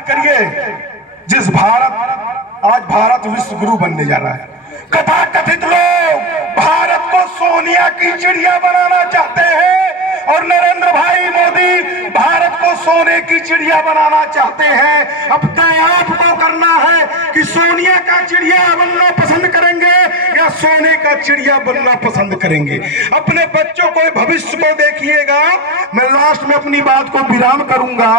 विचार करिए, जिस आज भारत विश्व गुरु बनने जा रहा है, कथाकथित लोग भारत को सोनिया की चिड़िया बनाना चाहते हैं और नरेंद्र भाई मोदी भारत को सोने की चिड़िया बनाना चाहते हैं। अब तय आपको करना है कि सोनिया का चिड़िया बनना पसंद करेंगे या सोने का चिड़िया बनना पसंद करेंगे। अपने बच्चों को, भविष्य को देखिएगा। मैं लास्ट में अपनी बात को विराम करूंगा,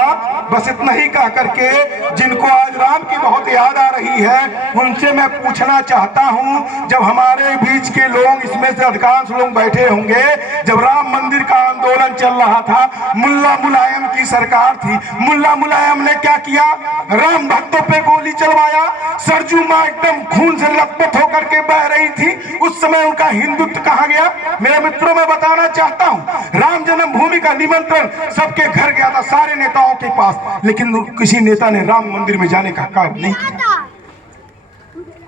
बस इतना ही कह करके जिनको आज राम की बहुत याद आ रही है उनसे मैं पूछना चाहता हूं, जब हमारे बीच के लोग, इसमें से अधिकांश लोग बैठे होंगे, जब राम मंदिर का आंदोलन चल रहा था, मुल्ला मुलायम की सरकार थी, मुल्ला मुलायम ने क्या किया? राम भक्तों पे गोली चलवाया। सरजू मां एकदम खून से लथपथ होकर के बह रही थी। उस समय उनका हिंदुत्व कहां गया? मेरे मित्रों, मैं बताना चाहता हूं, राम जन्मभूमि का निमंत्रण सबके घर गया था, सारे नेताओं के पास, लेकिन किसी नेता ने राम मंदिर में जाने का काम नहीं किया।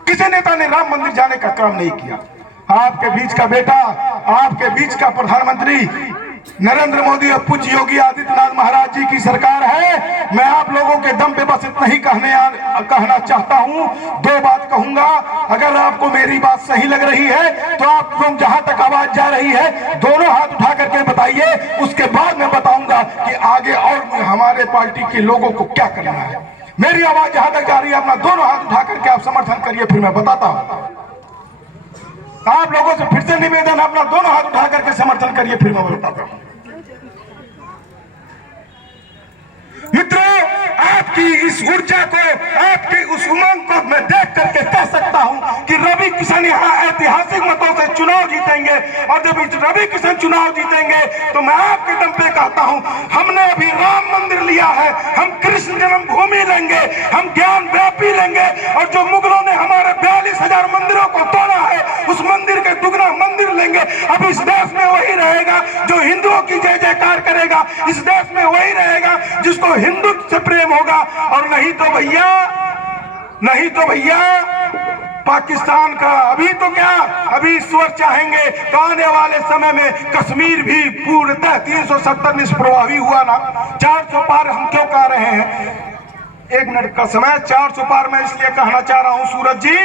किसी नेता ने राम मंदिर जाने का काम नहीं किया। आपके बीच का बेटा, आपके बीच का प्रधानमंत्री नरेंद्र मोदी और पूज्य योगी आदित्यनाथ महाराज जी की सरकार है। मैं आप लोगों के दम पे बस इतना ही कहना चाहता हूं। दो बात कहूंगा, अगर आपको मेरी बात सही लग रही है तो आप लोग जहां तक आवाज जा रही है दोनों हाथ उठा करके बताइए, उसके बाद मैं बताऊंगा कि आगे और हमारे पार्टी के लोगों को क्या करना है। मेरी आवाज जहां तक जा रही है, अपना दोनों हाथ उठा करके आप समर्थन करिए, फिर मैं बताता हूं। आप लोगों से फिर से निवेदन, अपना दोनों हाथ उठा करके समर्थन करिए, फिर मैं बताता हूं। मित्रों, आपकी इस ऊर्जा को, आपकी उस उमंग को मैं देख करके कह सकता हूं कि रवि किशन यहां ऐतिहासिक मतों से चुनाव जीतेंगे, और जब रवि किशन चुनाव जीतेंगे तो मैं आपके दम पे कहता हूं, हमने अभी राम मंदिर लिया है, हम कृष्ण जन्मभूमि लेंगे, हम ज्ञान व्यापी लेंगे, और जो मुगलों ने हमारे 42,000 मंदिरों को तोड़ा है, उस मंदिर के दुगना मंदिर लेंगे। अब इस देश में वही रहेगा जो हिंदुओं की जय जयकार करेगा, इस देश में वही रहेगा जिसको हिंदुत्व से प्रेम होगा, और नहीं तो भैया पाकिस्तान का, अभी तो क्या, अभी ईश्वर चाहेंगे तो आने वाले समय में कश्मीर भी पूर्णतः 370 निष्प्रभावी हुआ ना। 400 पार हम क्यों कह रहे हैं? 1 मिनट का समय। 400 पार मैं इसलिए कहना चाह रहा हूं सूरज जी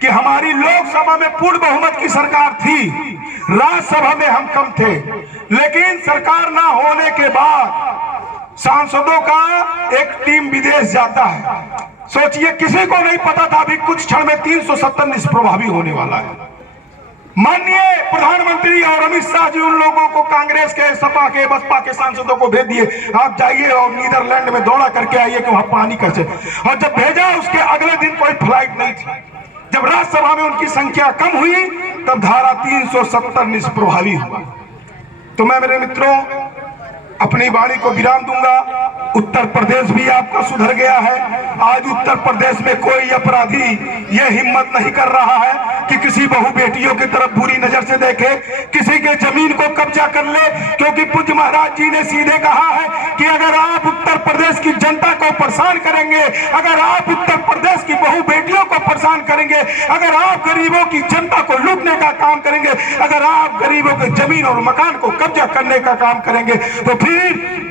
कि हमारी लोकसभा में पूर्ण बहुमत की सरकार थी, राज्यसभा में हम कम थे, लेकिन सरकार ना होने के बाद सांसदों का एक टीम विदेश जाता है। सोचिए, किसी को नहीं पता था अभी कुछ क्षण में 370 निष्प्रभावी होने वाला है। माननीय प्रधानमंत्री और अमित शाह जी उन लोगों को, कांग्रेस के, सपा के, बसपा के सांसदों को भेज दिए, आप जाइए और नीदरलैंड में दौड़ा करके आइए कि वहां पानी कैसे। और जब भेजा उसके अगले दिन कोई फ्लाइट नहीं थी। जब राज्यसभा में उनकी संख्या कम हुई तब धारा 370 निष्प्रभावी हुआ। तो मैं, मेरे मित्रों, अपनी वाणी को विराम दूंगा। उत्तर प्रदेश भी आपका सुधर गया है। आज उत्तर प्रदेश में कोई अपराधी यह हिम्मत नहीं कर रहा है कि किसी बहु बेटियों की तरफ बुरी नजर से देखे, किसी के जमीन को कब्जा कर ले, क्योंकि पूज्य महाराज जी ने सीधे कहा है कि अगर आप उत्तर प्रदेश की जनता को परेशान करेंगे, अगर आप उत्तर प्रदेश की बहु बेटियों को परेशान करेंगे, अगर आप गरीबों की जनता को लूटने का काम करेंगे, अगर आप गरीबों के जमीन और मकान को कब्जा करने का काम करेंगे, तो फिर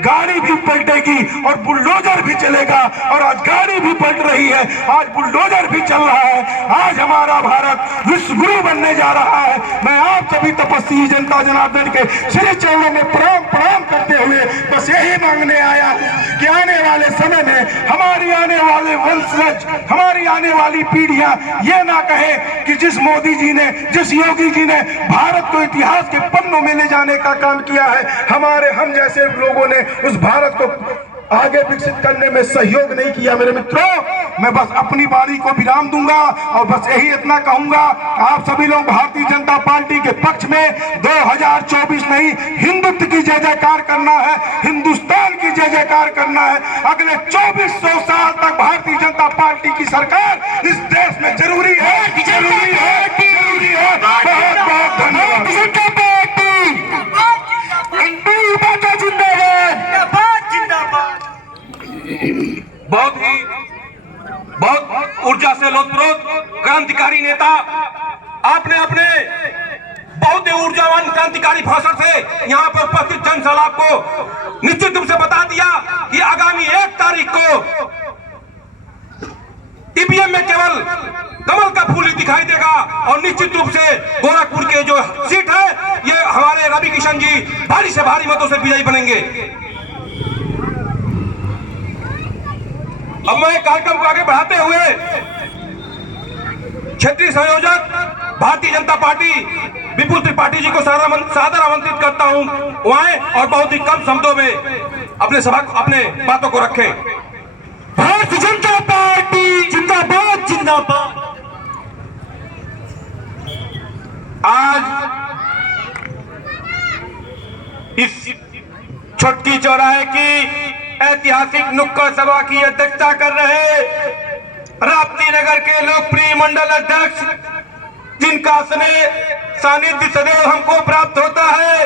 गाड़ी भी पलटेगी और बुलडोजर भी चलेगा। और आज गाड़ी भी पलट रही है, आज बुलडोजर भी चल रहा है। आज हमारा भारत विश्व गुरु बनने जा रहा है। मैं आप सभी तपस्वी जनता जनार्दन के श्री चरणों में प्रणाम करते हुए बस यही मांगने आया हूं कि आने वाले समय में हमारी आने वाले वंशज, हमारी आने वाली पीढ़ियां ये ना कहे कि जिस मोदी जी ने, जिस योगी जी ने भारत को इतिहास के पन्नों में ले जाने का काम किया है, हम जैसे लोगों ने उस भारत को आगे विकसित करने में सहयोग नहीं किया। मेरे मित्रों, मैं बस अपनी वाणी को विराम दूंगा और बस यही इतना कहूंगा, आप सभी लोग भारतीय जनता पार्टी के पक्ष में 2024 नहीं, हिंदुत्व की जय जयकार करना है, हिंदुस्तान की जय जयकार करना है। अगले 2400 साल तक भारतीय जनता पार्टी की सरकार इस देश में जरूरी है, जरूरी है, जरूरी है। बहुत बहुत धन्यवाद। बहुत ऊर्जा से लोकप्रोत क्रांतिकारी नेता, आपने अपने बहुत ही ऊर्जावान क्रांतिकारी भाषण से यहाँ पर उपस्थित जनसैलाब को निश्चित रूप से बता दिया कि आगामी 1 तारीख को फूल ही दिखाई देगा। और निश्चित रूप से गोरखपुर के जो सीट है ये हमारे रवि किशन जी भारी से भारी मतों से विजयी बनेंगे। अब मैं कार्यक्रम को आगे बढ़ाते हुए क्षेत्रीय संयोजक भारतीय जनता पार्टी विपुल त्रिपाठी जी को सादर आमंत्रित करता हूं, वो आए और बहुत ही कम शब्दों में अपने बातों को रखें। भारतीय जनता पार्टी जिंदाबाद जिंदाबाद। आज इस छुटकी चौराहे की ऐतिहासिक नुक्कड़ सभा की अध्यक्षता कर रहे राप्ती नगर के लोकप्रिय मंडल अध्यक्ष, जिनका सानिध्य सदैव हमको प्राप्त होता है,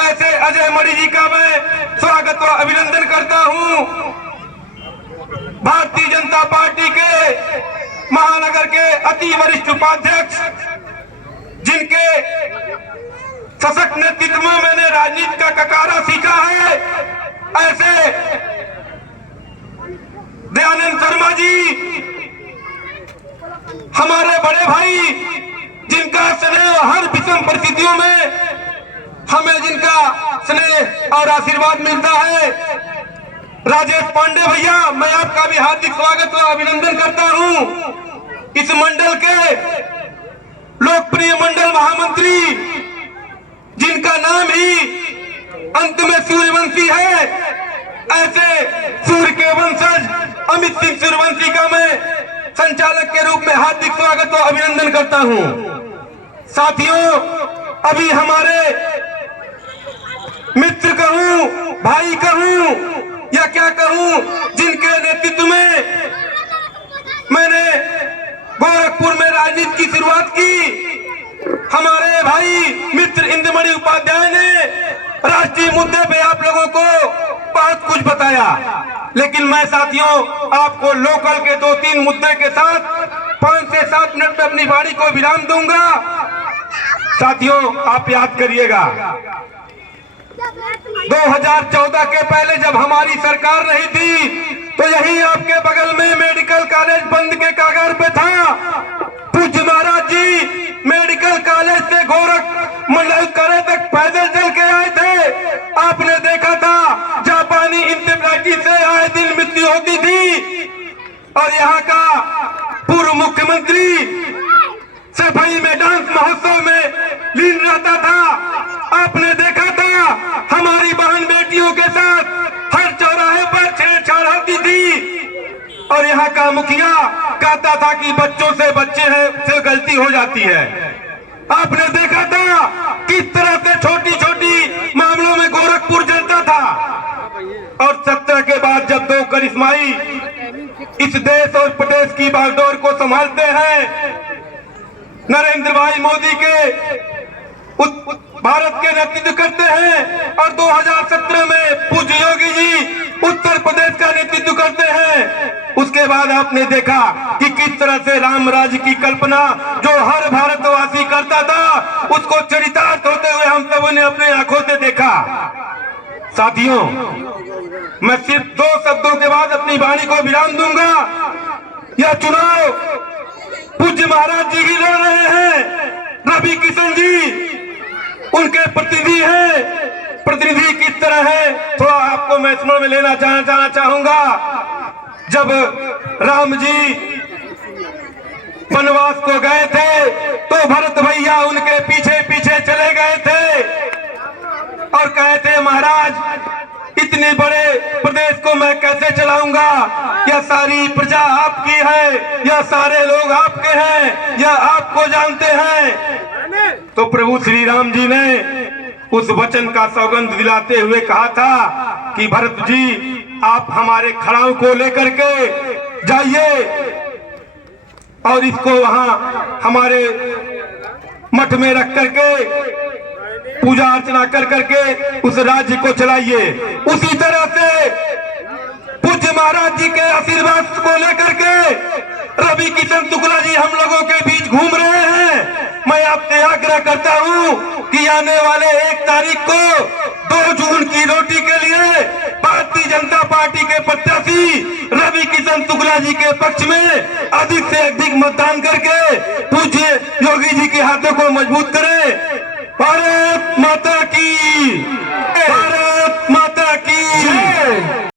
ऐसे अजय मणि जी का मैं स्वागत व अभिनंदन करता हूं। भारतीय जनता पार्टी के महानगर के अति वरिष्ठ उपाध्यक्ष, जिनके सशक्त नेतृत्व में मैंने राजनीति का ककारा सीखा है, ऐसे दयानंद शर्मा जी, हमारे बड़े भाई, जिनका स्नेह हर विषम परिस्थितियों में हमें जिनका स्नेह और आशीर्वाद मिलता है, राजेश पांडे भैया, मैं आपका भी हार्दिक स्वागत और अभिनंदन करता हूं। इस मंडल के लोकप्रिय मंडल महामंत्री, जिनका नाम ही अंत में सूर्यवंशी है, ऐसे सूर्य के वंशज अमित सिंह सूर्यवंशी का मैं संचालक के रूप में हार्दिक स्वागत और अभिनंदन करता हूं। साथियों, अभी हमारे मित्र कहूं, भाई कहूं या क्या कहूं, जिनके नेतृत्व में मैंने गोरखपुर में राजनीति की शुरुआत की, हमारे भाई मित्र इंद्रमणि उपाध्याय ने राष्ट्रीय मुद्दे पे आप लोगों को बहुत कुछ बताया, लेकिन मैं साथियों आपको लोकल के 2-3 मुद्दे के साथ 5 से 7 मिनट में अपनी वाणी को विराम दूंगा। साथियों, आप याद करिएगा 2014 के पहले जब हमारी सरकार नहीं थी, तो यही आपके बगल में मेडिकल कॉलेज बंद के कागार पे था। पूज्य महाराज जी मेडिकल कॉलेज से गोरख मंडल करे तक पैदल चल के आए थे। आपने देखा था जापानी इंसेफ्लाइटिस से आए दिन मृत्यु होती थी, और यहाँ का पूर्व मुख्यमंत्री सफाई में डांस महोत्सव में लीन रहता था। आपने देखा था हमारी बहन बेटियों के साथ हर चौराहे पर छेड़छाड़ होती थी, और यहाँ का मुखिया कहता था कि बच्चों से बच्चे हैं से गलती हो जाती है। आपने देखा था किस तरह से छोटी छोटी मामलों में गोरखपुर जलता था, और 17 के बाद जब 2 करिश्माई इस देश और प्रदेश की बागडोर को संभालते हैं, नरेंद्र भाई मोदी के भारत के नेतृत्व करते हैं, और 2017 में पूज्य योगी जी उत्तर प्रदेश का नेतृत्व करते हैं। उसके बाद आपने देखा कि किस तरह से राम राज्य की कल्पना जो हर भारतवासी करता था, उसको चरितार्थ होते हुए हम सबों ने अपने आंखों से देखा। साथियों, मैं सिर्फ 2 शब्दों के बाद अपनी वाणी को विराम दूंगा। यह चुनाव पूज्य महाराज जी ही लड़ रहे हैं, रवि किशन जी उनके प्रतिनिधि हैं। प्रतिनिधि किस तरह है, थोड़ा आपको मैं स्मरण में लेना जाना चाहूंगा। जब राम जी वनवास को गए थे, तो भरत भैया उनके पीछे पीछे चले गए थे और कहे थे, महाराज इतने बड़े प्रदेश को मैं कैसे चलाऊंगा, यह सारी प्रजा आपकी है, यह सारे लोग आपके हैं, यह आपको जानते हैं। तो प्रभु श्री राम जी ने उस वचन का सौगंध दिलाते हुए कहा था कि भरत जी आप हमारे खड़ाऊ को लेकर के जाइए और इसको वहां हमारे मठ में रख करके पूजा अर्चना कर करके उस राज्य को चलाइए। उसी तरह से पूज्य महाराज जी के आशीर्वाद को लेकर के रवि किशन शुक्ला जी हम लोगों के बीच घूम रहे हैं। मैं आपसे आग्रह करता हूं कि आने वाले 1 तारीख को 2 जून की रोटी के लिए भारतीय जनता पार्टी के प्रत्याशी रवि किशन शुक्ला जी के पक्ष में अधिक से अधिक मतदान करके पूज्य योगी जी के हाथों को मजबूत करें। भारत